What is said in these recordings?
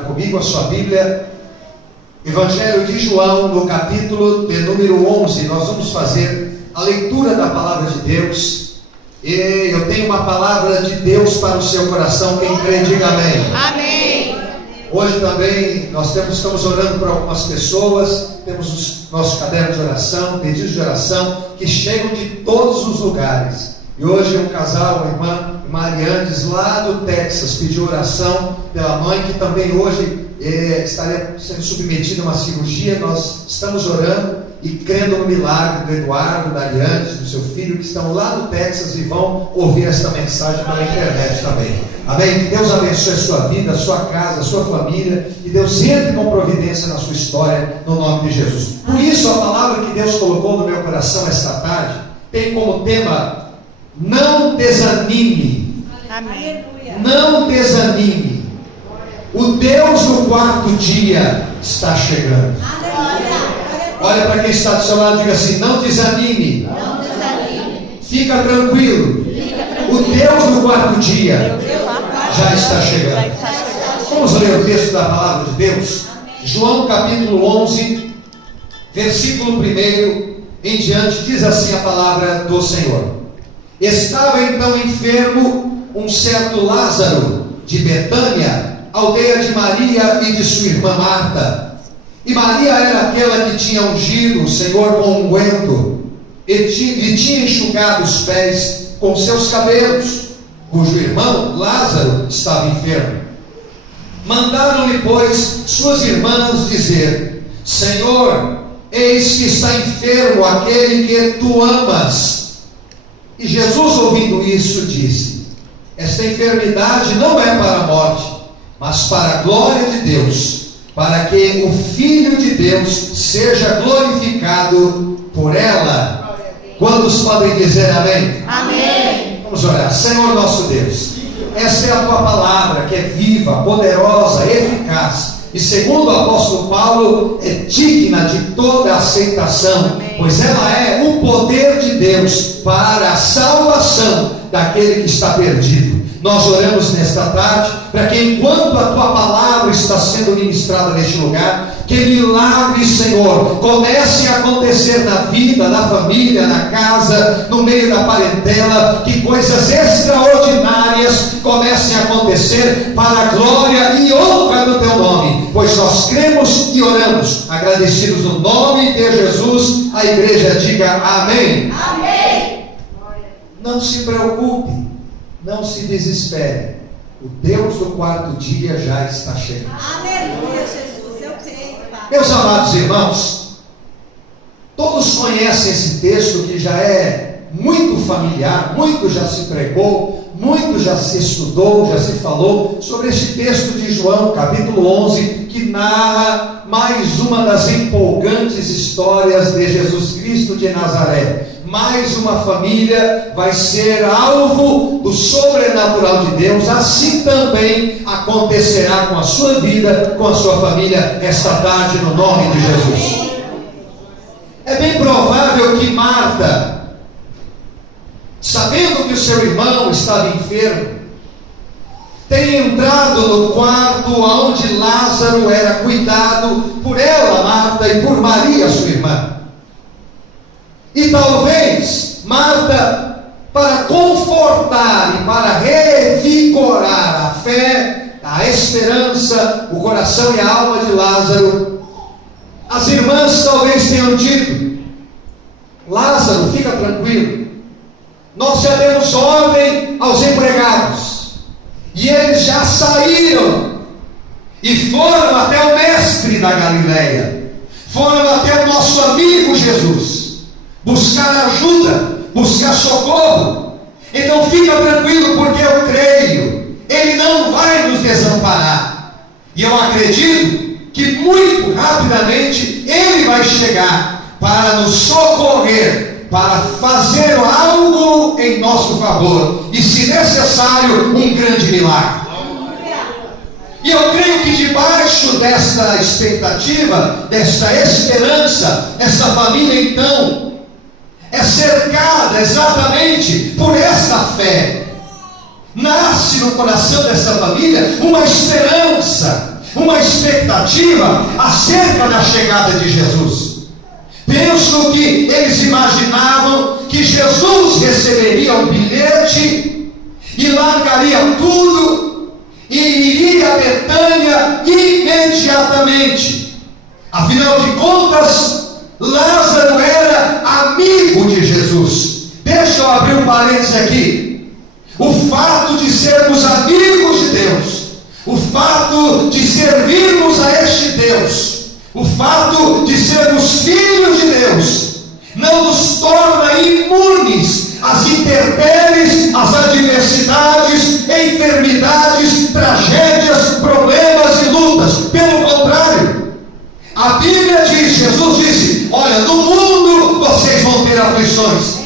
Comigo a sua Bíblia, Evangelho de João, no capítulo de número 11. Nós vamos fazer a leitura da palavra de Deus. E eu tenho uma palavra de Deus para o seu coração. Quem crê, diga amém. Amém. Hoje também nós estamos orando por algumas pessoas. Temos o nosso caderno de oração, pedidos de oração, que chegam de todos os lugares. E hoje um casal, uma irmã Mariandes, lá do Texas, pediu oração pela mãe, que também hoje estaria sendo submetida a uma cirurgia. Nós estamos orando e crendo no milagre do Eduardo, da Mariandes, do seu filho, que estão lá no Texas e vão ouvir esta mensagem pela internet também. Amém? Que Deus abençoe a sua vida, a sua casa, a sua família, e Deus entre com providência na sua história, no nome de Jesus. Por isso, a palavra que Deus colocou no meu coração esta tarde tem como tema: não desanime. Amém. Não desanime. O Deus do quarto dia está chegando. Olha para quem está do seu lado e diga assim: não desanime. Não desanime. Fica tranquilo. O Deus do quarto dia já está chegando. Vamos ler o texto da palavra de Deus. João capítulo 11, versículo 1 em diante, diz assim a palavra do Senhor: estava então enfermo um certo Lázaro de Betânia, aldeia de Maria e de sua irmã Marta. E Maria era aquela que tinha ungido o Senhor com unguento e lhe tinha enxugado os pés com seus cabelos, cujo irmão Lázaro estava enfermo. Mandaram-lhe, pois, suas irmãs dizer: Senhor, eis que está enfermo aquele que tu amas. E Jesus, ouvindo isso, disse: esta enfermidade não é para a morte, mas para a glória de Deus, para que o Filho de Deus seja glorificado por ela. Quantos podem dizer amém? Amém. Vamos orar. Senhor nosso Deus, essa é a tua palavra, que é viva, poderosa, eficaz, e segundo o apóstolo Paulo, é digna de toda aceitação, pois ela é o poder de Deus para a salvação daquele que está perdido. Nós oramos nesta tarde para que, enquanto a tua palavra está sendo ministrada neste lugar, que milagres, Senhor, comecem a acontecer na vida, na família, na casa, no meio da parentela, que coisas extraordinárias comecem a acontecer para a glória e honra do teu nome, pois nós cremos e oramos agradecidos no nome de Jesus. A igreja diga amém. Amém. Não se preocupe, não se desespere, o Deus do quarto dia já está chegando. Aleluia, Jesus, eu creio, Pai. Meus amados irmãos, todos conhecem esse texto, que já é muito familiar, muito já se pregou, muito já se estudou, já se falou sobre este texto de João, capítulo 11, que narra mais uma das empolgantes histórias de Jesus Cristo de Nazaré. Mais uma família vai ser alvo do sobrenatural de Deus. Assim também acontecerá com a sua vida, com a sua família, esta tarde, no nome de Jesus. É bem provável que Marta, sabendo que o seu irmão estava enfermo, tenha entrado no quarto onde Lázaro era cuidado por ela, Marta, e por Maria, sua irmã. E talvez Marta, para confortar e para revigorar a fé, a esperança, o coração e a alma de Lázaro, as irmãs talvez tenham dito: Lázaro, fica tranquilo, nós já demos ordem aos empregados, e eles já saíram e foram até o mestre da Galileia, foram até o nosso amigo Jesus, buscar ajuda, buscar socorro. Então fica tranquilo, porque eu creio, Ele não vai nos desamparar, e eu acredito que muito rapidamente Ele vai chegar para nos socorrer, para fazer algo em nosso favor, e se necessário, um grande milagre. E eu creio que debaixo dessa expectativa, dessa esperança, essa família então é cercada exatamente por essa fé. Nasce no coração dessa família uma esperança, uma expectativa acerca da chegada de Jesus. Penso que eles imaginavam que Jesus receberia um bilhete e largaria tudo e iria a Betânia imediatamente. Afinal de contas, Lázaro era amigo de Jesus. Deixa eu abrir um parênteses aqui. O fato de sermos amigos de Deus, o fato de servirmos a este Deus, o fato de sermos filhos de Deus, não nos torna imunes às intempéries, às adversidades, enfermidades, tragédias, problemas e lutas. Pelo contrário, a Bíblia diz, Jesus disse: olha, no mundo vocês vão ter aflições,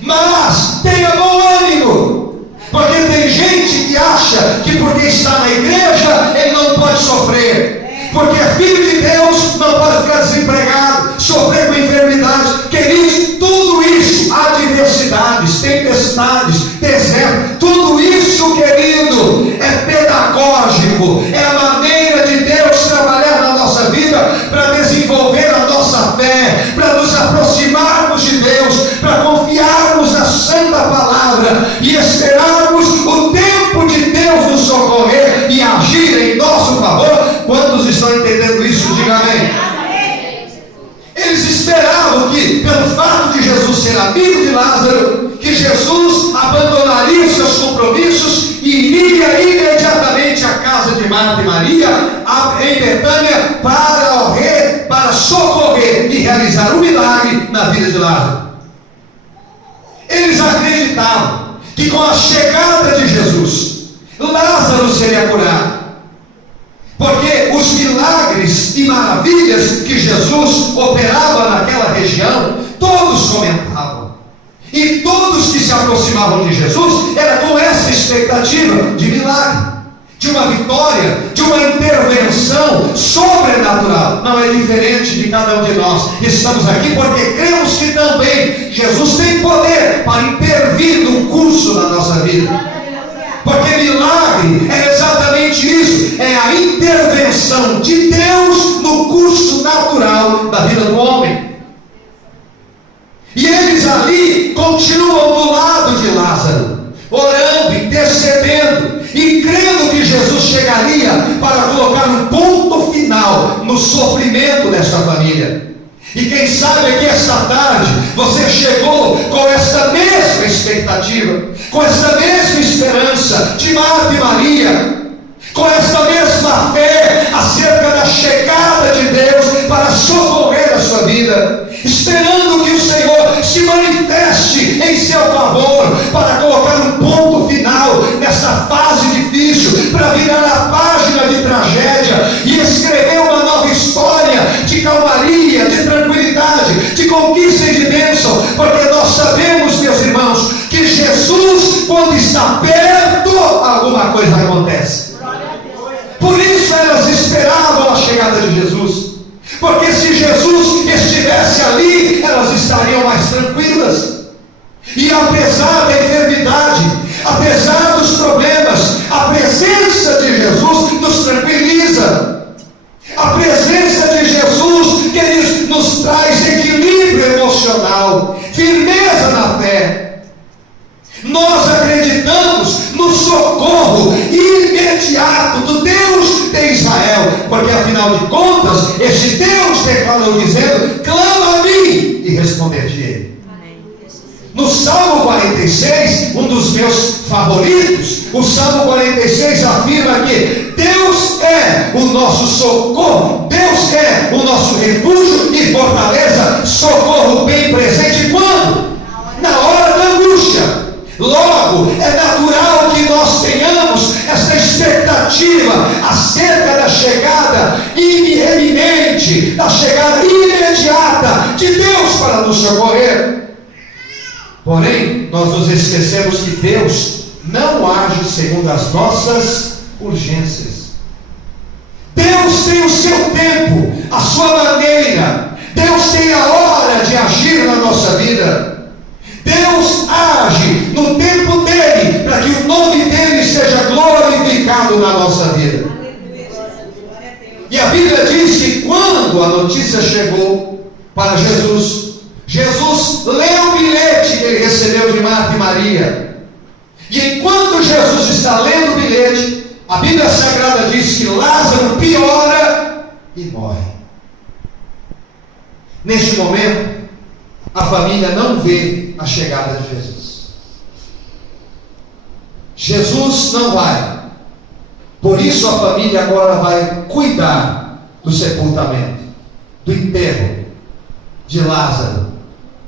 mas tenha bom ânimo, porque tem gente que acha que porque está na igreja ele não pode sofrer, porque é filho de Deus, não pode ficar desempregado, sofrer com enfermidades. Queridos, tudo isso, adversidades, tempestades, deserto, tudo isso, querido, é pedagógico, é a maneira de Deus trabalhar na nossa vida para desenvolver a nossa fé, para nos aproximarmos de Deus, para confiarmos na Santa Palavra e esperarmos o tempo de Deus nos socorrer e agir em nosso favor. Quantos estão entendendo isso? Diga amém. Eles esperavam que, pelo fato de Jesus ser amigo de Lázaro, que Jesus abandonaria os seus compromissos e iria imediatamente à casa de Marta e Maria, em Betânia, para socorrer e realizar um milagre na vida de Lázaro. Eles acreditavam que com a chegada de Jesus, Lázaro seria curado, porque os milagres e maravilhas que Jesus operava naquela região, todos comentavam. E todos que se aproximavam de Jesus era com essa expectativa de milagre, de uma vitória, de uma intervenção sobrenatural. Não é diferente de cada um de nós. Estamos aqui porque cremos que também Jesus tem poder para intervir no curso da nossa vida. Porque milagre é exatamente isso, é a intervenção de Deus no curso natural da vida do homem. E eles ali continuam do lado de Lázaro, orando, intercedendo e crendo que Jesus chegaria para colocar um ponto final no sofrimento desta família. E quem sabe aqui esta tarde você chegou com essa mesma expectativa, com essa mesma esperança de Marta e Maria, com essa mesma fé acerca da chegada de Deus para socorrer a sua vida, esperando que o Senhor se manifeste em seu favor para colocar um ponto final nessa fase difícil, para virar a página de tragédia e escrever uma nova história de calmaria, de tranquilidade, de conquista e de bênção. Porque nós sabemos, meus irmãos, que Jesus, quando está perto, alguma coisa acontece. Por isso elas esperavam a chegada de Jesus, porque se Jesus estivesse ali, elas estariam mais tranquilas. E apesar da enfermidade, apesar dos problemas, a presença de Jesus nos tranquiliza. A presença de Jesus, que Ele nos traz equilíbrio emocional, firmeza na fé. Nós acreditamos no socorro imediato do Deus de Israel, porque afinal de contas, este Deus declarou dizendo: clama a mim e responder-te-ei. No Salmo 46, um dos meus favoritos, o Salmo 46 afirma que Deus é o nosso socorro, Deus é o nosso refúgio e fortaleza, socorro bem presente quando? Na hora da angústia. Logo, é natural que nós tenhamos essa expectativa acerca da chegada iminente, da chegada imediata de Deus para nos socorrer. Porém, nós nos esquecemos que Deus não age segundo as nossas urgências. Deus tem o seu tempo, a sua maneira. Deus tem a hora de agir na nossa vida. Deus age no tempo dele, para que o nome dele seja glorificado na nossa vida. E a Bíblia diz que quando a notícia chegou para Jesus, Jesus leu o bilhete que ele recebeu de Marta e Maria. E enquanto Jesus está lendo o bilhete, a Bíblia Sagrada diz que Lázaro piora e morre. Neste momento, a família não vê a chegada de Jesus. Jesus não vai. Por isso a família agora vai cuidar do sepultamento, do enterro de Lázaro,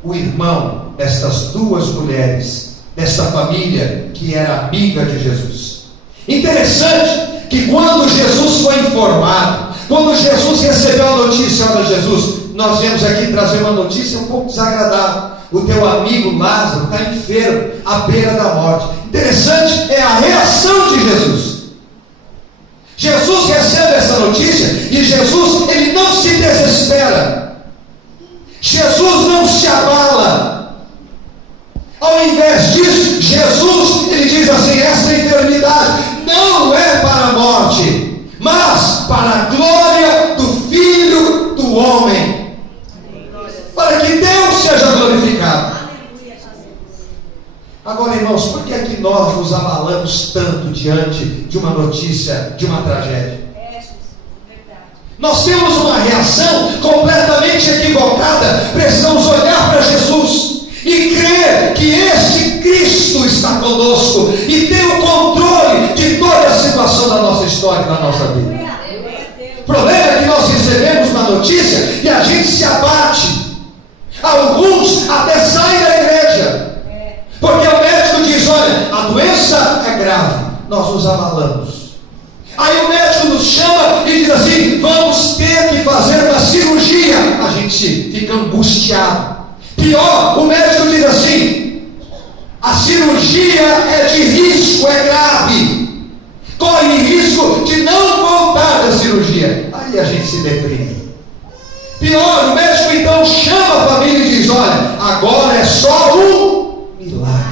o irmão destas duas mulheres, desta família que era amiga de Jesus. Interessante que quando Jesus foi informado, quando Jesus recebeu a notícia, olha Jesus, nós viemos aqui trazer uma notícia um pouco desagradável. O teu amigo Lázaro está enfermo, à beira da morte. Interessante é a reação de Jesus. Jesus recebe essa notícia e Jesus, ele não se desespera. Jesus não se abala. Ao invés disso, Jesus, ele diz assim: essa enfermidade não é para a morte, mas para a glória do Filho do Homem, para que Deus seja glorificado. Agora, irmãos, por que é que nós nos abalamos tanto diante de uma notícia, de uma tragédia? Nós temos uma reação completamente equivocada. Precisamos olhar para Jesus e crer que este Cristo está conosco e tem o controle de toda a situação da nossa história, da nossa vida. O problema é que nós recebemos uma notícia e a gente se abate. Alguns até saem da igreja, porque o médico diz: olha, a doença é grave. Nós nos abalamos. Aí o médico nos chama e diz assim: vamos ter que fazer uma cirurgia. A gente fica angustiado. Pior, o médico diz assim: a cirurgia é de risco, é grave, corre risco de não voltar da cirurgia. Aí a gente se deprime. Pior, o médico então chama a família e diz: olha, agora é só um milagre.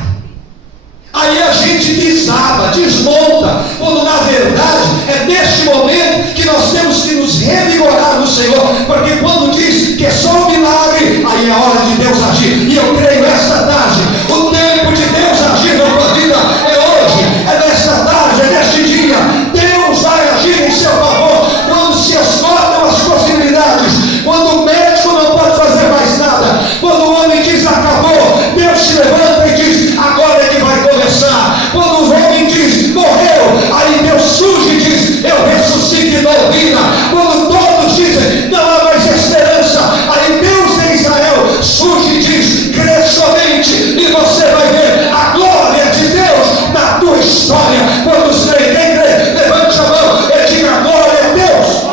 Aí a gente desaba, desmonta, quando na verdade é neste momento que nós temos que nos revigorar no Senhor, porque quando diz que é só um milagre, aí é hora de Deus agir. E eu creio esta tarde, o tempo de Deus agir na tua vida é hoje, é nesta tarde, é neste dia. Deus vai agir em seu favor quando se esgotam as possibilidades, quando o médico não pode fazer mais nada, quando o homem diz acabou, Deus se levanta e diz: agora é que vai começar. Quando o homem diz morreu, aí Deus surge e diz: eu ressuscito e dou vida. Quando todos dizem não há mais esperança, aí Deus de Israel surge e diz: crê somente e você vai ver a glória de Deus na tua história. Quando os crê, quem crê, levante a mão e diga: glória a Deus.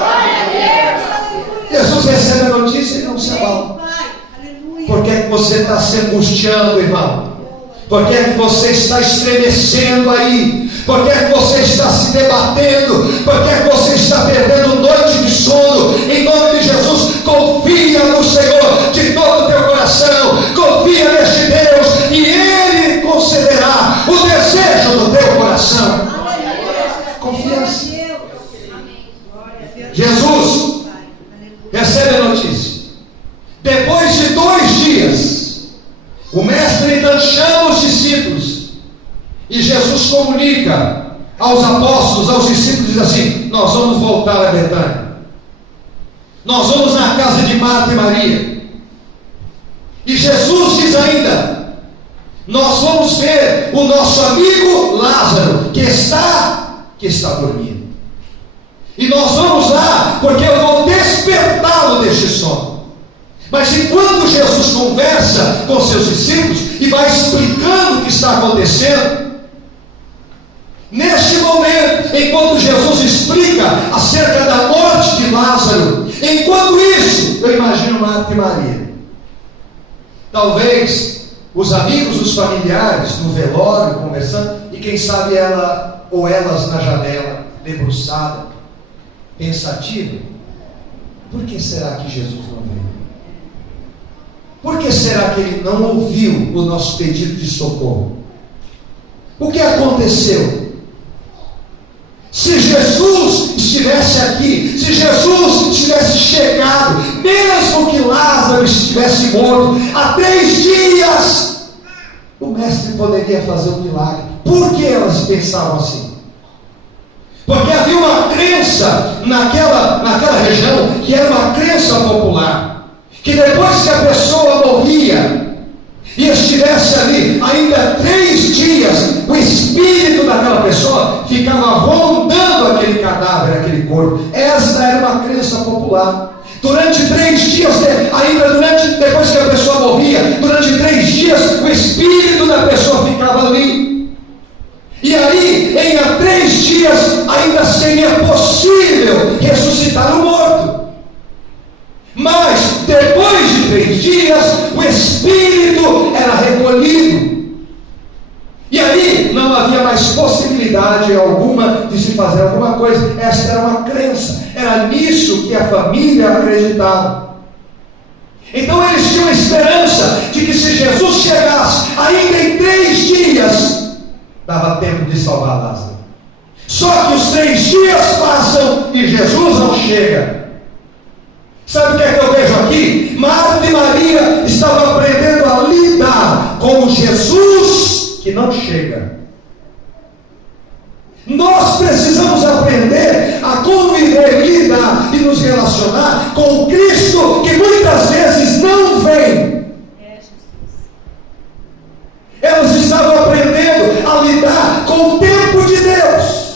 Jesus recebe a notícia e não se abala. Por que é que você está se angustiando, irmão? Por que é que você está estremecendo aí? Por que é que você está se debatendo? Por que é que você está perdendo noite de sono? Em nome de Jesus, confia no Senhor de todo o teu coração. Confia neste Deus e Ele concederá o desejo do teu coração. Confiança. Jesus recebe a notícia. Depois de 2 dias, o mestre então chama os discípulos e Jesus comunica aos apóstolos, aos discípulos, diz assim: nós vamos voltar a Betânia, nós vamos na casa de Marta e Maria. E Jesus diz ainda: nós vamos ver o nosso amigo Lázaro que está dormindo, e nós vamos lá porque eu vou despertá-lo deste sono. Mas enquanto Jesus conversa com seus discípulos e vai explicando o que está acontecendo, neste momento, enquanto Jesus explica acerca da morte de Lázaro, enquanto isso, eu imagino Marta e Maria, talvez os amigos, os familiares no velório conversando, e quem sabe ela ou elas na janela, debruçada, pensativa: por que será que Jesus não veio? Por que será que ele não ouviu o nosso pedido de socorro? O que aconteceu? Se Jesus estivesse aqui, se Jesus mesmo que Lázaro estivesse morto há 3 dias, o mestre poderia fazer um milagre. Por que elas pensavam assim? Porque havia uma crença naquela região, que era uma crença popular, que depois que a pessoa morria e estivesse ali ainda 3 dias, o espírito daquela pessoa ficava rondando aquele cadáver, aquele corpo. Essa era uma crença popular. Durante 3 dias, depois que a pessoa morria, durante 3 dias, o espírito da pessoa ficava ali. E aí, em 3 dias, ainda seria possível ressuscitar o morto. Mas, depois de 3 dias, o espírito era recolhido. E aí, não havia mais possibilidade alguma de se fazer alguma coisa. Essa era uma crença. Era nisso que a família acreditava. Então, eles tinham a esperança de que se Jesus chegasse ainda em 3 dias, dava tempo de salvar Lázaro. Só que os 3 dias passam e Jesus não chega. Sabe o que é que eu vejo aqui? Marta e Maria estavam aprendendo a lidar com o Jesus que não chega. Nós precisamos aprender a conviver, lidar e nos relacionar com o Cristo que muitas vezes não vem. Elas estavam aprendendo a lidar com o tempo de Deus.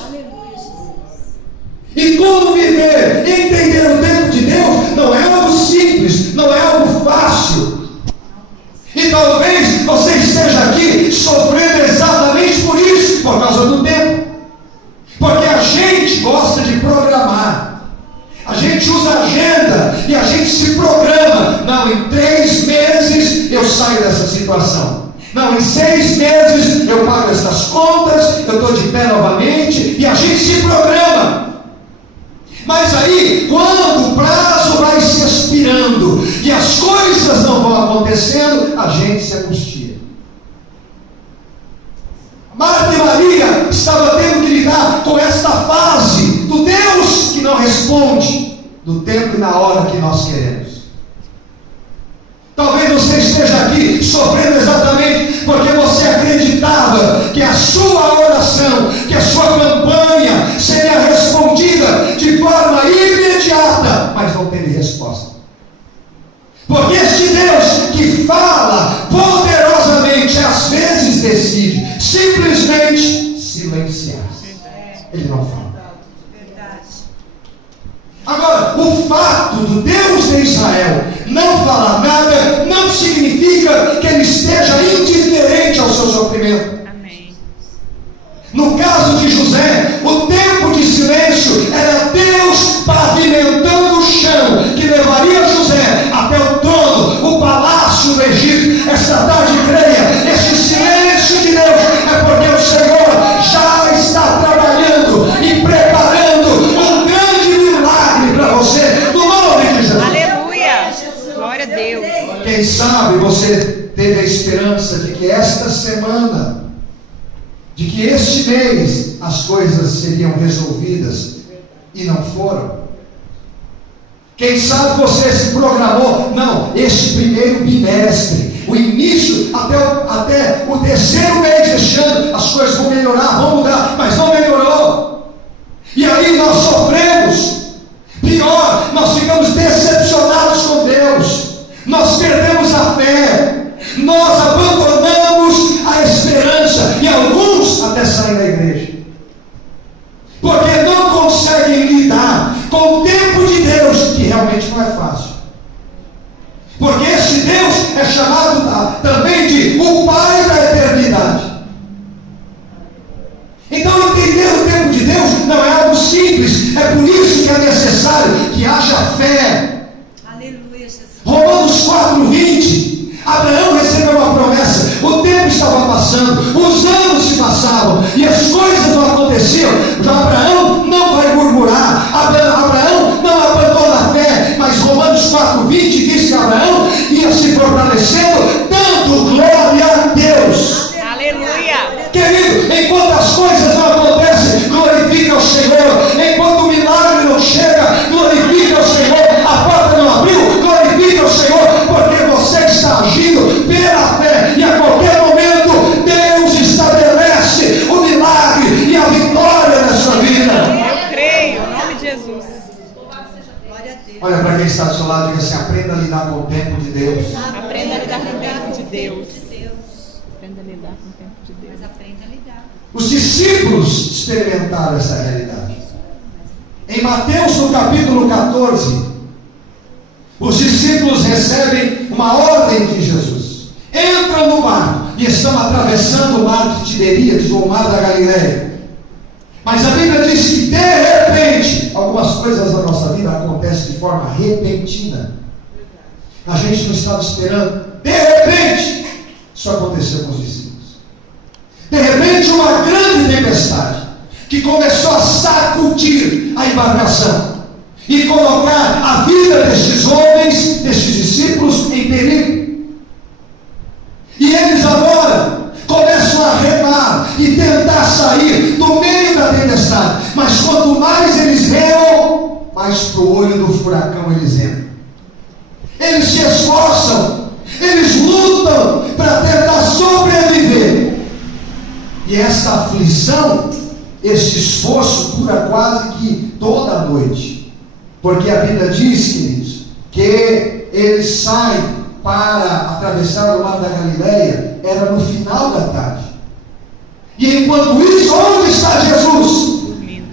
E conviver, entender o tempo de Deus não é algo simples, não é algo fácil. E talvez você esteja aqui sofrendo exatamente por isso, por causa do tempo. Porque a gente gosta de programar. A gente usa agenda e a gente se programa. Não, em 3 meses eu saio dessa situação. Não, em 6 meses eu pago essas contas, eu estou de pé novamente, e a gente se programa. Mas aí, quando o prazo vai se expirando e as coisas não vão acontecendo, a gente se angustia. Marta e Maria estavam tendo que lidar com esta fase do Deus que não responde, do tempo e na hora que nós queremos. Talvez você esteja aqui sofrendo exatamente porque você acreditava que a sua oração, que a sua campanha seria respondida de forma imediata, mas não teve resposta. Porque este Deus que fala poderosamente, às vezes decide simplesmente silenciar. Ele não fala. Agora, o fato do Deus de Israel não falar nada não significa que ele esteja indiferente ao seu sofrimento. Amém. No caso de José, o tempo de silêncio era Deus pavimentando o chão que levaria José até o trono, o palácio do Egito. Esta tarde, creia, este silêncio de Deus é porque o Senhor já está trabalhando e preparando um grande milagre para você, no nome de Jesus. Aleluia! Glória a Deus. Quem sabe você teve a esperança de que esta semana, de que este mês, as coisas seriam resolvidas e não foram. Quem sabe você se programou, não, este primeiro bimestre, o início, até o 3º mês deste ano, as coisas vão melhorar, vão mudar, mas não melhorou. E aí nós sofremos. Pior, nós ficamos decepcionados com Deus. Nós perdemos a fé. Nós abandonamos a esperança. E alguns até saem da igreja. Porque não conseguem lidar com o tempo de Deus, que realmente não é fácil. Porque este Deus é chamado também de o Pai da eternidade. Então entender o tempo de Deus não é algo simples. É por isso que é necessário que haja fé. Aleluia, Jesus. Romanos 4:20. Abraão recebeu uma promessa. O tempo estava passando, os anos se passavam e as coisas não aconteciam. Já Abraão não vai murmurar. Abraão não abandona a fé. Mas Romanos 4:20 diz que Abraão ia se fortalecendo, dando glória a Deus. Aleluia. Querido, enquanto as coisas não acontecem, glorifica o Senhor. Enquanto o milagre não chega, glorifica o Senhor. A porta não abriu, glorifica Glória a Deus. Olha para quem está do seu lado e diga assim: aprenda a lidar com o tempo de Deus. Aprenda a lidar com o tempo de Deus. Aprenda a lidar com o tempo de Deus. Mas aprenda a lidar. Os discípulos experimentaram essa realidade. Em Mateus, no capítulo 14, os discípulos recebem uma ordem de Jesus. Entram no mar e estão atravessando o mar de Tiberíades, ou o mar da Galileia. Mas a Bíblia diz que de repente, algumas coisas na nossa vida acontecem de forma repentina. A gente não estava esperando. De repente, isso aconteceu com os discípulos. De repente, uma grande tempestade que começou a sacudir a embarcação e colocar a vida destes homens, destes discípulos, em perigo. E eles agora começam a remar e tentar sair do meio da tempestade. Mas quanto mais eles remam, mais para o olho do furacão eles entram. Eles se esforçam, eles lutam para tentar sobreviver. E essa aflição, esse esforço dura quase que toda a noite. Porque a Bíblia diz, queridos, que eles saem para atravessar o mar da Galileia, era no final da tarde. E enquanto isso, onde está Jesus? Dormindo.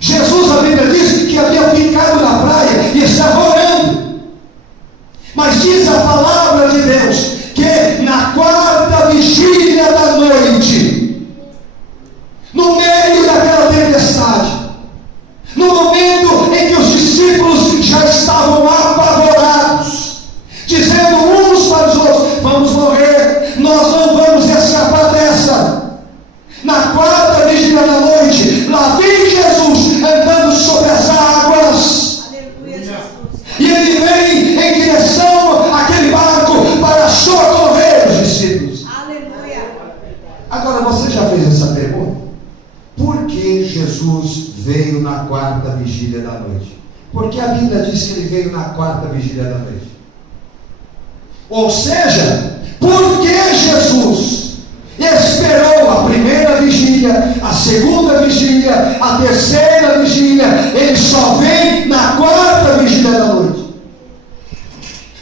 Jesus, a Bíblia diz que havia ficado na praia e estava orando. Mas diz a palavra de Deus que na quarta vigília da noite, no meio daquela tempestade, no momento em que os discípulos já estavam apavorados, dizendo uns para os outros: vamos morrer, nós não vamos escapar dessa. Na quarta vigília da noite, lá vem Jesus andando sobre as águas. Aleluia, Jesus. E ele vem em direção àquele barco para socorrer os discípulos. Aleluia. Agora, você já fez essa pergunta? Por que Jesus veio na quarta vigília da noite? Porque a Bíblia diz que ele veio na quarta vigília da noite. Ou seja, por que Jesus esperou a primeira vigília, a segunda vigília, a terceira vigília? Ele só vem na quarta vigília da noite.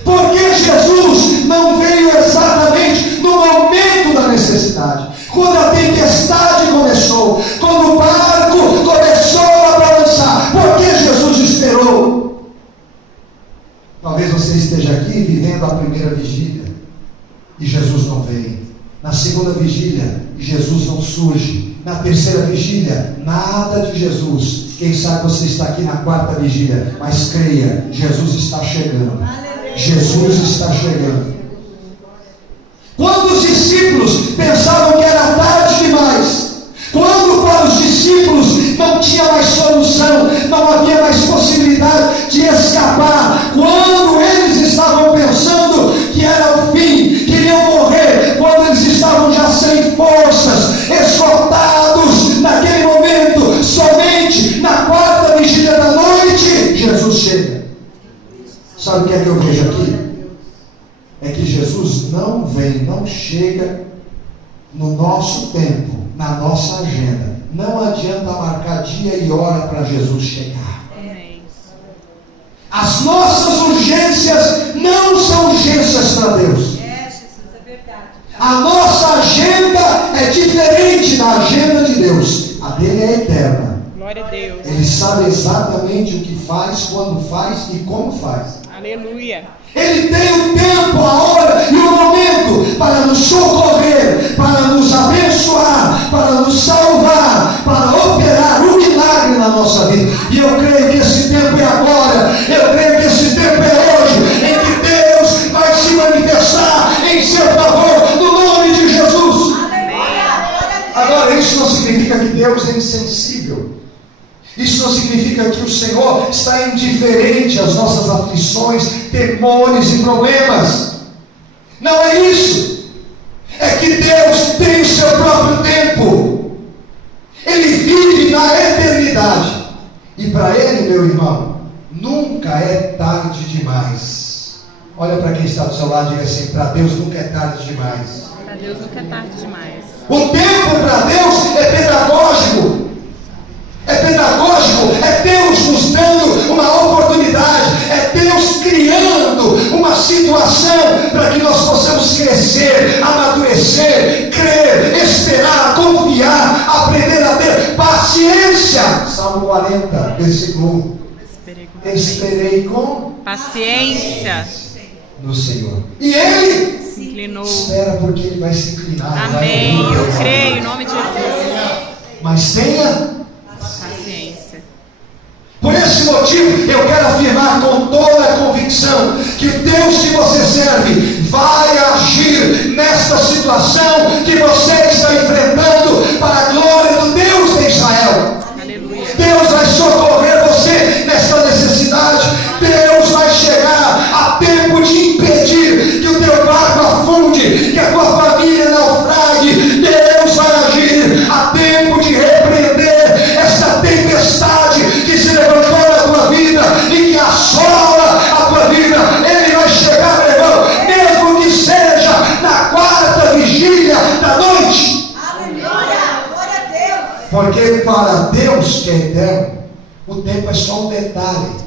Por que Jesus não veio exatamente no momento da necessidade? Quando a tempestade começou, quando o barco começou a balançar, por que Jesus esperou? Talvez você esteja aqui vivendo a primeira vigília e Jesus não veio. Na segunda vigília, Jesus não surge. Na terceira vigília, nada de Jesus. Quem sabe você está aqui na quarta vigília, mas creia, Jesus está chegando. Jesus está chegando. Quando os discípulos pensavam que era tarde demais, quando para os discípulos não tinha mais solução, não havia mais possibilidade de escapar, quando eles estavam pensando que era o fim, que iriam morrer, quando eles estavam já sem forças, esgotados, naquele momento, somente na quarta vigília da noite, Jesus chega. Sabe o que é que eu vejo aqui? É que Jesus não vem, não chega no nosso tempo, na nossa agenda. Não adianta marcar dia e hora para Jesus chegar. As nossas urgências não são urgências para Deus. É, Jesus, é verdade. A nossa agenda é diferente da agenda de Deus. A dele é eterna. Glória a Deus. Ele sabe exatamente o que faz, quando faz e como faz. Aleluia. Ele tem o tempo, a hora e o momento para nos socorrer, para nos abençoar, para nos salvar, para operar um milagre na nossa vida. E eu creio que esse tempo é agora. Eu creio que esse tempo é hoje, em que Deus vai se manifestar em seu favor, no nome de Jesus. Agora, isso não significa que Deus é insensível. Isso não significa que o Senhor está indiferente às nossas aflições, temores e problemas. Não é isso. É que Deus tem o seu próprio tempo. Ele vive na eternidade. E para Ele, meu irmão, nunca é tarde demais. Olha para quem está do seu lado e diga assim: para Deus nunca é tarde demais. Para Deus nunca é tarde demais. O tempo para Deus é pedagógico. É pedagógico, é Deus nos dando uma obedecer, crer, esperar, confiar, aprender a ter paciência. Salmo 40, versículo 1. Esperei com paciência no Senhor. E Ele se inclinou. Espera, porque Ele vai se inclinar. Amém. Eu creio em nome de Jesus. Mas tenha Paciência. Por esse motivo, eu quero afirmar com toda a convicção que o Deus que você serve vai agir nesta situação que você está enfrentando para a glória do Deus de Israel. Aleluia. Deus vai socorrer você nesta necessidade. Deus vai chegar a tempo de impedir que o teu barco afunde, que a tua família naufrague. Deus vai agir a tempo de repreender esta tempestade que se levantou na tua vida e que assola a tua vida. Ele vai chegar, meu irmão, mesmo que seja na quarta vigília da noite. Aleluia! Glória a Deus! Porque para Deus, que é eterno, o tempo é só um detalhe,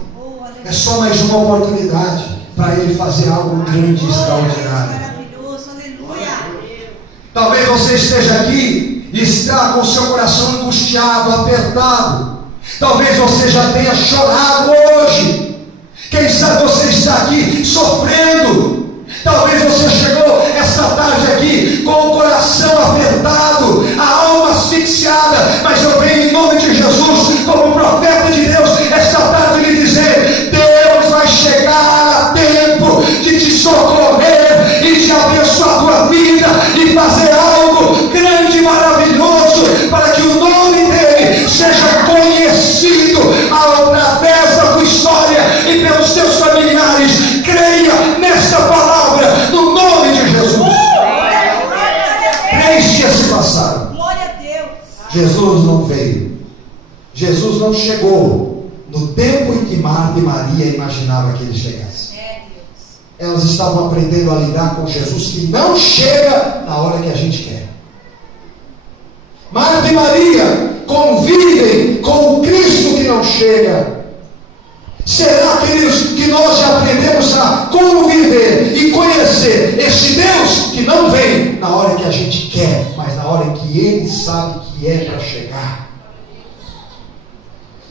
é só mais uma oportunidade para Ele fazer algo grande e extraordinário. Maravilhoso, aleluia! Talvez você esteja aqui e está com o seu coração angustiado, apertado. Talvez você já tenha chorado hoje. Quem sabe você está aqui sofrendo. Talvez você chegou esta tarde aqui com o coração apertado, a alma asfixiada. Mas eu venho em nome de Jesus, como profeta de Deus, esta tarde lhe dizer: Deus vai chegar a tempo de te socorrer e de abençoar a tua vida e fazer algo grande e maravilhoso para que o nome dele seja conhecido através da tua história e pelos teus familiares. Creia nesta palavra no nome de Jesus. 3 dias se passaram. Glória a Deus! Jesus não veio. Jesus não chegou no tempo em que Marta e Maria imaginavam que ele chegasse. Elas estavam aprendendo a lidar com Jesus que não chega na hora que a gente quer. Marta e Maria convivem com o Cristo que não chega. Será, queridos, que nós já aprendemos a conviver e conhecer este Deus que não vem na hora que a gente quer, mas na hora que Ele sabe que é para chegar?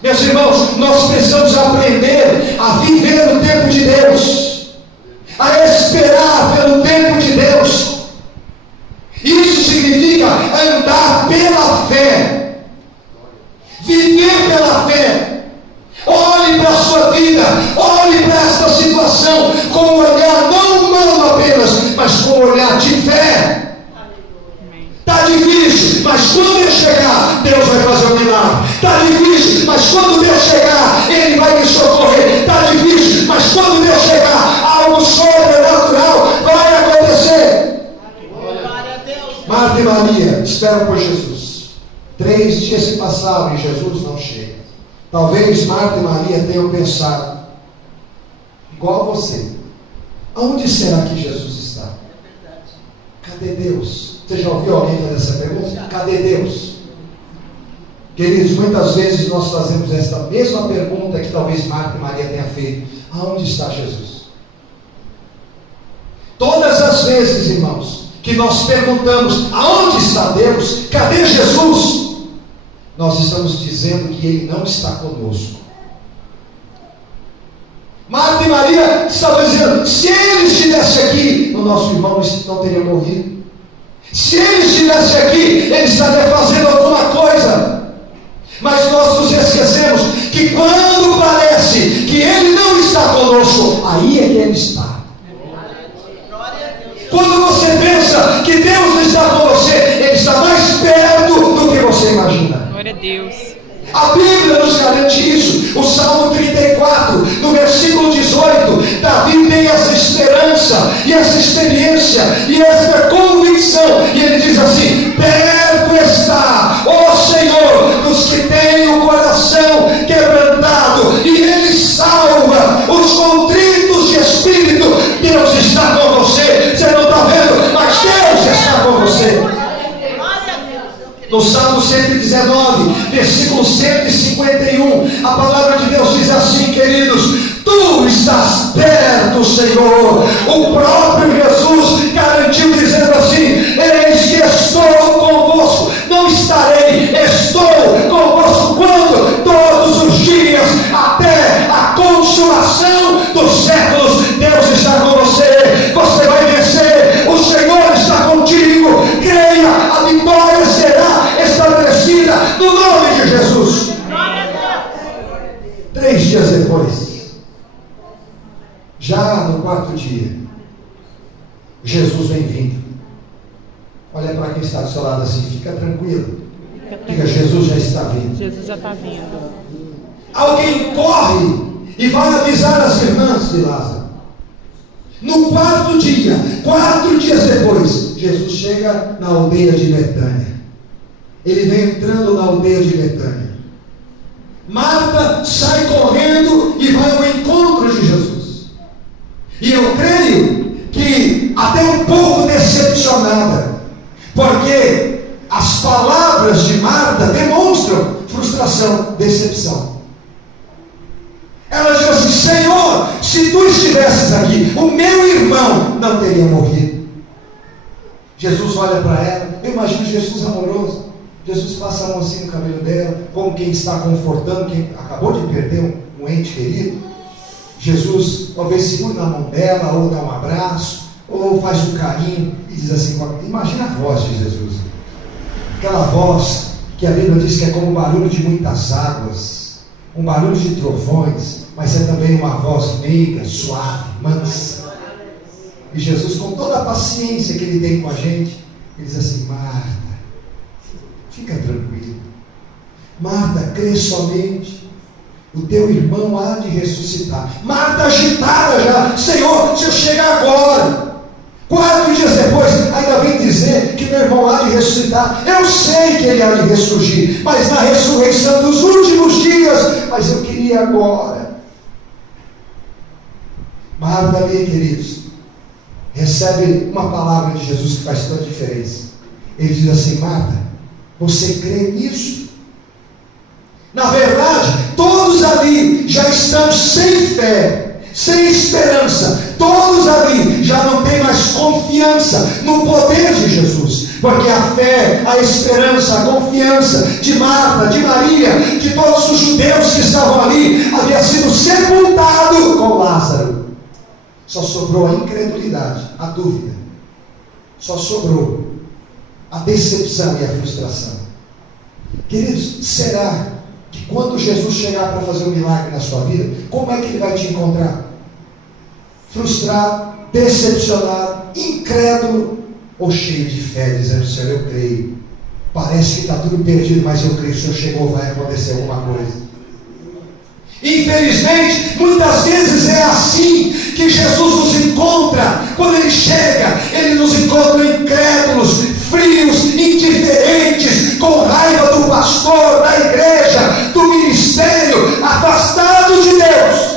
Meus irmãos, nós precisamos aprender a viver o tempo de Deus, a esperar pelo tempo de Deus. Isso significa andar pela fé, viver pela fé. Olhe para a sua vida, olhe para esta situação com um olhar não humano apenas, mas com um olhar de fé. Está difícil, mas quando Ele chegar, Deus vai fazer um milagre. Está difícil, mas quando Deus chegar, Ele vai me socorrer. Está difícil, mas quando Deus chegar, algo sobrenatural vai acontecer. Marta e Maria esperam por Jesus. 3 dias se passaram e Jesus não chega. Talvez Marta e Maria tenham pensado, igual a você: aonde será que Jesus está? Cadê Deus? Você já ouviu alguém fazer essa pergunta? Cadê Deus? Queridos, muitas vezes nós fazemos esta mesma pergunta que talvez Marta e Maria tenham feito: aonde está Jesus? Todas as vezes, irmãos, que nós perguntamos aonde está Deus, cadê Jesus, nós estamos dizendo que Ele não está conosco. Marta e Maria estavam dizendo: se Ele estivesse aqui, o nosso irmão não teria morrido. Se Ele estivesse aqui, Ele estaria fazendo alguma coisa. Mas nós nos esquecemos que quando parece que Ele não está conosco, aí é que Ele está. Quando você pensa que Deus não está com você, Ele está mais perto do que você imagina. Glória a Deus. A Bíblia nos garante isso. O Salmo 34, no versículo 18, Davi tem essa esperança e essa experiência e essa convicção, e ele diz assim: perto está, ó Senhor, dos que têm o coração quebrantado, e Ele salva os contritos de espírito. Deus está com você. Você não está vendo, mas Deus está com você. No Salmo 119, versículo 151, a palavra de Deus diz assim, queridos: Tu estás perto, Senhor. O próprio Jesus garantiu dizendo assim: Ele depois, já no 4º dia, Jesus vem vindo. Olha para quem está do seu lado assim, fica tranquilo. Diga, Jesus já está vindo. Jesus já está vindo. Alguém corre e vai avisar as irmãs de Lázaro. No 4º dia, 4 dias depois, Jesus chega na aldeia de Betânia. Ele vem entrando na aldeia de Betânia. Marta sai correndo e vai ao encontro de Jesus. E eu creio que até um pouco decepcionada, porque as palavras de Marta demonstram frustração, decepção. Ela diz assim: Senhor, se tu estivesses aqui, o meu irmão não teria morrido. Jesus olha para ela, eu imagino Jesus amoroso. Jesus passa a mão assim no cabelo dela, como quem está confortando quem acabou de perder um ente querido. Jesus talvez segure na mão dela, ou dá um abraço, ou faz um carinho e diz assim: imagina a voz de Jesus, aquela voz que a Bíblia diz que é como o barulho de muitas águas, um barulho de trovões, mas é também uma voz meiga, suave, mansa. E Jesus, com toda a paciência que Ele tem com a gente, Ele diz assim: Marta, fica tranquilo. Marta, crê somente, o teu irmão há de ressuscitar. Marta agitada já: Senhor, se eu chegar agora, 4 dias depois, ainda vem dizer que meu irmão há de ressuscitar. Eu sei que ele há de ressurgir, mas na ressurreição dos últimos dias, mas eu queria agora. Marta ali, queridos, recebe uma palavra de Jesus que faz toda a diferença. Ele diz assim: Marta, você crê nisso? Na verdade, todos ali já estão sem fé, sem esperança. Todos ali já não têm mais confiança no poder de Jesus, porque a fé, a esperança, a confiança de Marta, de Maria, de todos os judeus que estavam ali, havia sido sepultado com Lázaro. Só sobrou a incredulidade, a dúvida. Só sobrou a decepção e a frustração. Queridos, será que quando Jesus chegar para fazer um milagre na sua vida, como é que Ele vai te encontrar? Frustrado, decepcionado, incrédulo ou cheio de fé, dizendo: Senhor, eu creio. Parece que está tudo perdido, mas eu creio que o Senhor chegou, vai acontecer alguma coisa. Infelizmente, muitas vezes é assim que Jesus nos encontra. Quando Ele chega, Ele nos encontra incrédulos, frios, indiferentes, com raiva do pastor, da igreja, do ministério, afastados de Deus.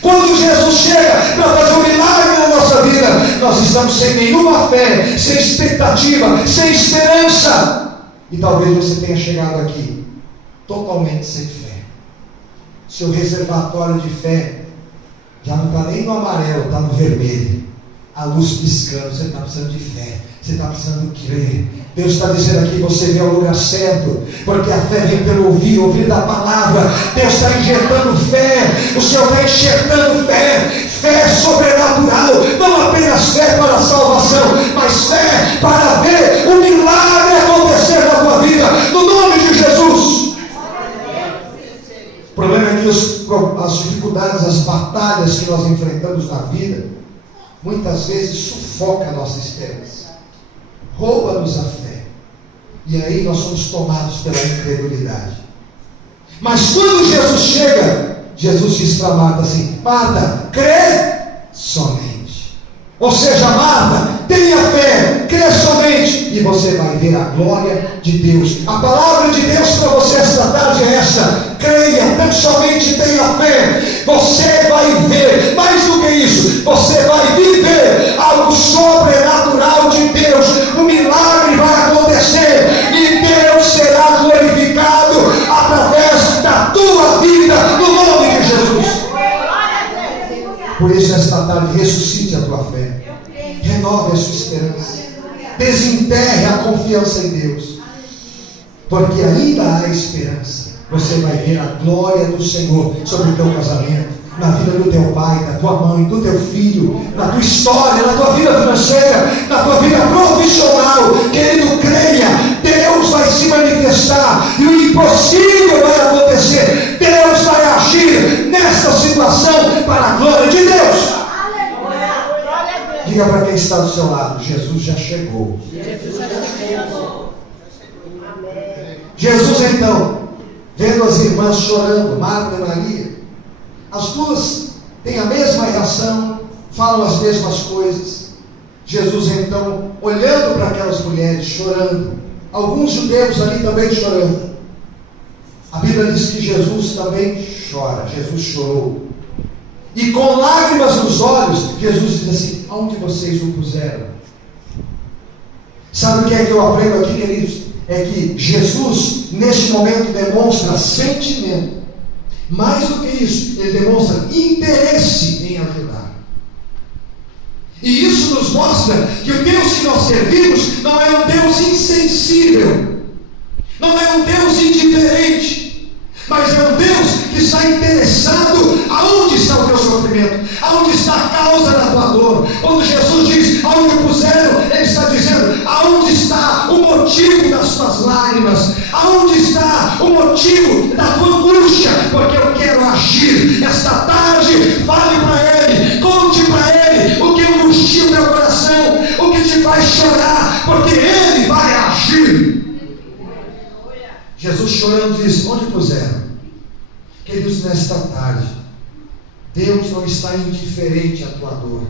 Quando Jesus chega para fazer um milagre na nossa vida, nós estamos sem nenhuma fé, sem expectativa, sem esperança. E talvez você tenha chegado aqui totalmente sem fé. Seu reservatório de fé já não está nem no amarelo, está no vermelho. A luz piscando, você está precisando de fé, você está precisando crer. Deus está dizendo aqui: você vem ao lugar certo, porque a fé vem pelo ouvir da palavra. Deus está injetando fé, o Senhor está injetando fé sobrenatural, não apenas fé para a salvação, mas fé para ver o milagre acontecer na tua vida, no nome de Jesus. O problema é que as dificuldades, as batalhas que nós enfrentamos na vida, muitas vezes sufoca a nossa esperança, rouba-nos a fé, e aí nós somos tomados pela incredulidade. Mas quando Jesus chega, Jesus diz para Marta assim: Marta, crê somente. Ou seja, Marta, tenha fé, crê somente, e você vai ver a glória de Deus. A palavra de Deus para você esta tarde é essa: creia, tão somente tenha fé. Você vai ver, mais do que isso, você vai viver algo sobrenatural de Deus. Um milagre vai acontecer e Deus será glorificado através da tua vida, no nome de Jesus. Por isso, esta tarde, ressuscite a tua fé, renove a sua esperança, desenterre a confiança em Deus, porque ainda há esperança. Você vai ver a glória do Senhor sobre o teu casamento, na vida do teu pai, da tua mãe, do teu filho, na tua história, na tua vida financeira, na tua vida profissional. Querido, creia, Deus vai se manifestar e o impossível vai acontecer. Deus vai agir nessa situação para a glória de Deus. Diga para quem está do seu lado: Jesus já chegou. Jesus então, vendo as irmãs chorando, Marta e Maria, as duas têm a mesma reação, falam as mesmas coisas. Jesus então, olhando para aquelas mulheres chorando, alguns judeus ali também chorando, a Bíblia diz que Jesus também chora. Jesus chorou, e com lágrimas nos olhos, Jesus diz assim: aonde vocês o puseram? Sabe o que é que eu aprendo aqui, queridos? É que Jesus, neste momento, demonstra sentimento. Mais do que isso, ele demonstra interesse em ajudar. E isso nos mostra que o Deus que nós servimos não é um Deus insensível, não é um Deus indiferente, mas é um Deus que está interessado aonde está o teu sofrimento, aonde está a causa da tua dor. Quando Jesus diz aonde o puseram, ele está dizendo aonde está o motivo das tuas lágrimas, aonde está o motivo da tua angústia, porque eu quero agir esta tarde. Fale para ele, conte para ele o que angustia o teu coração, o que te faz chorar, porque ele vai agir. Jesus chorando diz: onde puseram? Queridos, nesta tarde, Deus não está indiferente à tua dor.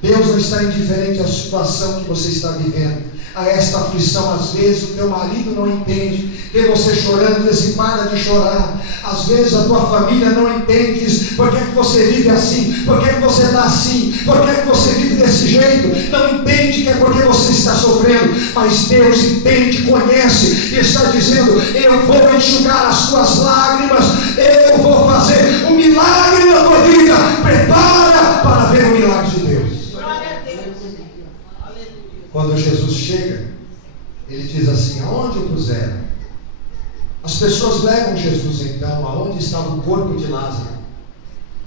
Deus não está indiferente à situação que você está vivendo, a esta aflição. Às vezes o teu marido não entende, vê você chorando e diz assim: para de chorar. Às vezes a tua família não entende, diz: por que é que você vive assim? Por que é que você está assim? Por que é que você vive desse jeito? Não entende que é porque você está sofrendo, mas Deus entende, conhece e está dizendo: eu vou enxugar as tuas lágrimas, eu vou fazer um milagre na tua vida. Prepara para ver o milagre de Deus. Quando Jesus chega, ele diz assim: aonde o puseram? As pessoas levam Jesus então aonde estava o corpo de Lázaro,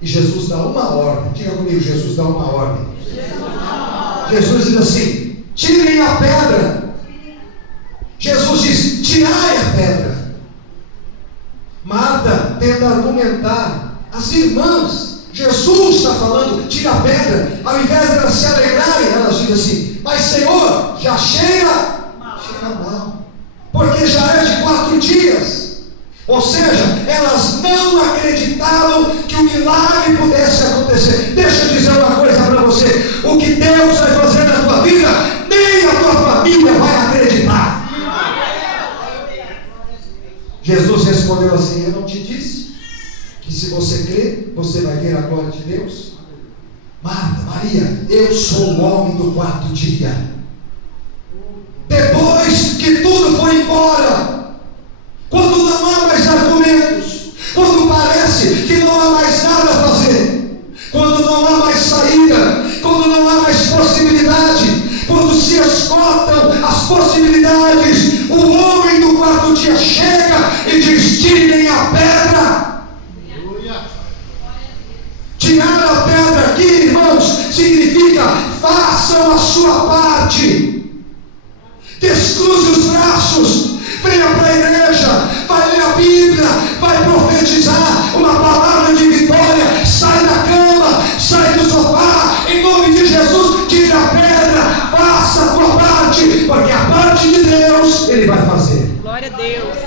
e Jesus dá uma ordem. Diga comigo: Jesus dá uma ordem. Jesus diz assim: tirem a pedra. Jesus diz: tirai a pedra. Marta tenta argumentar, as irmãs, Jesus está falando: tira a pedra. Ao invés de elas se alegrarem, elas dizem assim: mas Senhor, já cheira mal, porque já é de 4 dias. Ou seja, elas não acreditavam que o milagre pudesse acontecer. Deixa eu dizer uma coisa para você: o que Deus vai fazer na tua vida, nem a tua família vai acreditar. Jesus respondeu assim: eu não te disse que se você crer, você vai ver a glória de Deus? Marta, Maria, eu sou o homem do 4º dia. Depois que tudo foi embora, quando não há mais argumentos, quando parece que não há mais nada a fazer, quando não há mais saída, quando não há mais possibilidade, quando se esgotam as possibilidades, o homem do 4º dia chega e diz: tirem a pedra. Tirar a pedra aqui, irmãos, significa: façam a sua parte. Descruze os braços, venha para a igreja, vai ler a Bíblia, vai profetizar uma palavra de vitória. Sai da cama, sai do sofá, em nome de Jesus. Tire a pedra, faça a tua parte, porque a parte de Deus Ele vai fazer. Glória a Deus.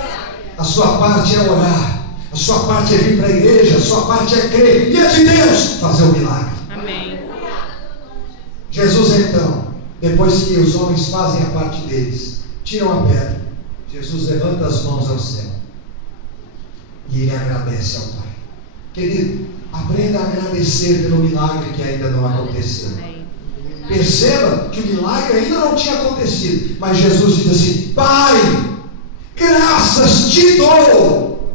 A sua parte é orar, a sua parte é vir para a igreja, a sua parte é crer, e a de Deus fazer o milagre. Amém. Jesus então, depois que os homens fazem a parte deles, tiram a pedra, Jesus levanta as mãos ao céu e ele agradece ao Pai. Querido, aprenda a agradecer pelo milagre que ainda não aconteceu. Amém. Perceba que o milagre ainda não tinha acontecido, mas Jesus diz assim: Pai, graças te dou.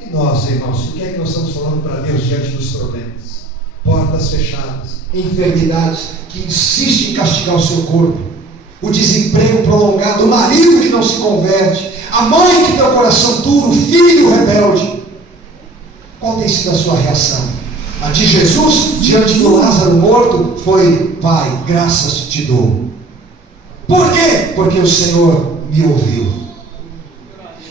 E nós, irmãos, o que é que nós estamos falando para Deus diante dos problemas? Portas fechadas, enfermidades que insistem em castigar o seu corpo, o desemprego prolongado, o marido que não se converte, a mãe que tem o coração duro, o filho rebelde. Qual tem sido a sua reação? A de Jesus, diante do Lázaro morto, foi: Pai, graças te dou. Por quê? Porque o Senhor me ouviu.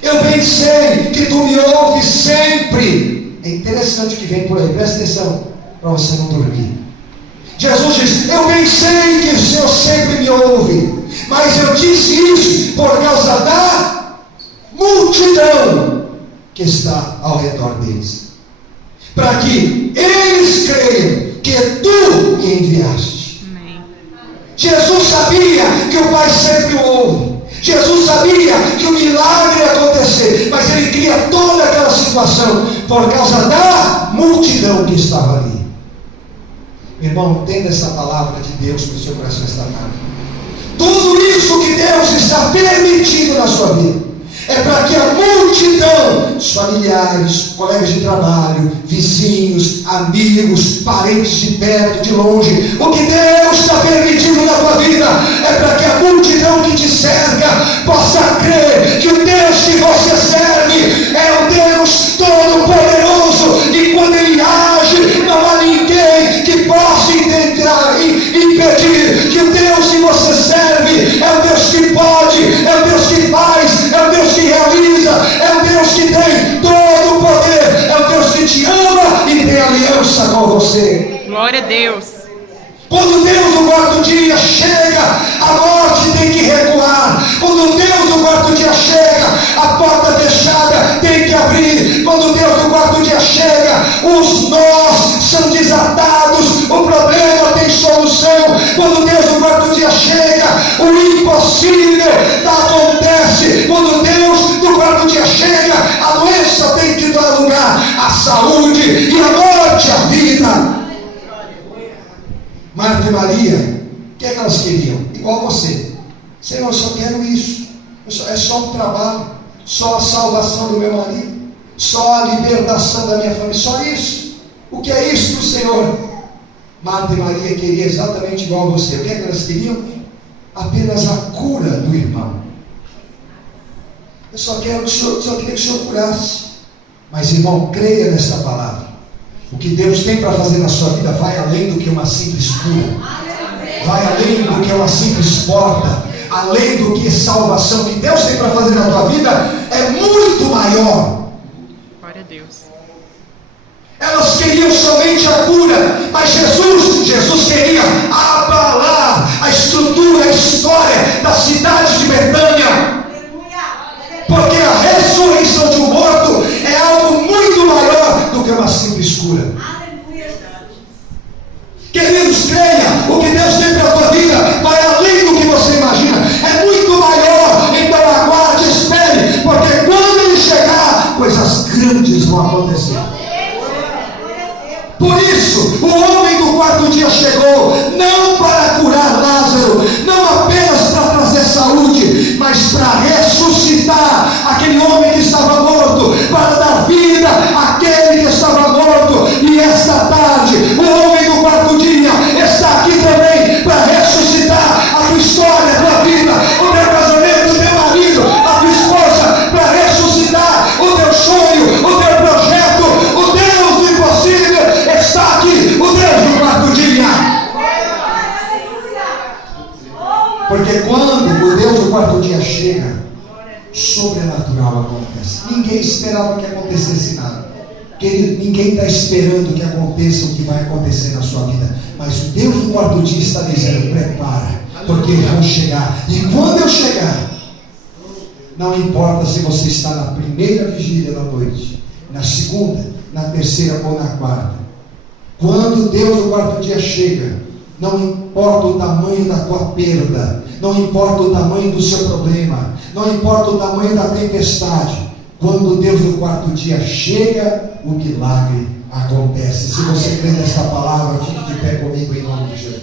Eu bem sei que tu me ouves sempre. É interessante o que vem por aí, presta atenção, para você não dormir. Jesus diz: eu bem sei que o Senhor sempre me ouve, mas eu disse isso por causa da multidão que está ao redor deles, para que eles creiam que tu me enviaste. Amém. Jesus sabia que o Pai sempre o ouve. Jesus sabia que o milagre ia acontecer, mas ele cria toda aquela situação por causa da multidão que estava ali. Meu irmão, entenda essa palavra de Deus para o seu coração esta tarde. Tudo isso que Deus está permitindo na sua vida é para que a multidão, os familiares, colegas de trabalho, vizinhos, amigos, parentes de perto, de longe, o que Deus está permitindo na tua vida é para que a multidão que te cerca possa crer que o Deus que você serve é o Deus Todo-Poderoso, e quando Ele age, não há ninguém que possa impedir que o Deus que você serve é o Deus que pode, é o Deus que faz, é o Deus que realiza, é o Deus que tem todo o poder, é o Deus que te ama e tem aliança com você. Glória a Deus. Quando Deus no quarto dia chega, a morte tem que recuar. Quando Deus no quarto dia chega, a porta fechada tem que abrir. Quando Deus no quarto dia chega, os nós são desatados, o problema tem solução. Quando Deus no quarto dia chega, o impossível acontece. Quando Deus no quarto dia chega, a doença tem que dar lugar à saúde, e a morte à vida. Marta e Maria, o que é que elas queriam? Igual você. Senhor, eu só quero isso. É só o trabalho, só a salvação do meu marido, só a libertação da minha família, só isso. O que é isso do Senhor? Marta e Maria queriam exatamente igual a você. O que é que elas queriam? Apenas a cura do irmão. Eu só queria que o Senhor curasse. Mas, irmão, creia nessa palavra. O que Deus tem para fazer na sua vida vai além do que uma simples cura, vai além do que uma simples porta, além do que salvação. O que Deus tem para fazer na tua vida é muito maior. Glória a Deus. Elas queriam somente a cura, mas Jesus queria abalar a estrutura, a história da cidade de Betânia, porque a ressurreição de um morto é algo muito maior do que uma simples cura. Queridos, creia, o que Deus tem para a tua vida vai além do que você imagina, é muito maior. Então aguarde, espere, porque quando Ele chegar, coisas grandes vão acontecer. Por isso, o homem do quarto dia chegou, não para curar Lázaro, não apenas para trazer saúde, mas para ressuscitar aquele homem que estava morto, para dar vida àquele que estava morto. E esta tarde, o homem do quarto dia está aqui também para ressuscitar a tua história, a tua vida, o teu casamento, o teu marido, a tua esposa, para ressuscitar o teu sonho, o teu projeto. O Deus do impossível está aqui, o Deus do quarto dia. Porque quando o Deus do quarto dia chega, sobrenatural acontece. Ninguém esperava que acontecesse nada. Querido, ninguém está esperando que aconteça o que vai acontecer na sua vida, mas o Deus do quarto dia está dizendo: prepara, porque eu vou chegar. E quando eu chegar, não importa se você está na primeira vigília da noite, na segunda, na terceira ou na quarta, quando Deus do quarto dia chega, não importa o tamanho da tua perda, não importa o tamanho do seu problema, não importa o tamanho da tempestade, quando Deus do quarto dia chega, o milagre acontece. Se você crê nessa palavra, fique de pé comigo em nome de Jesus.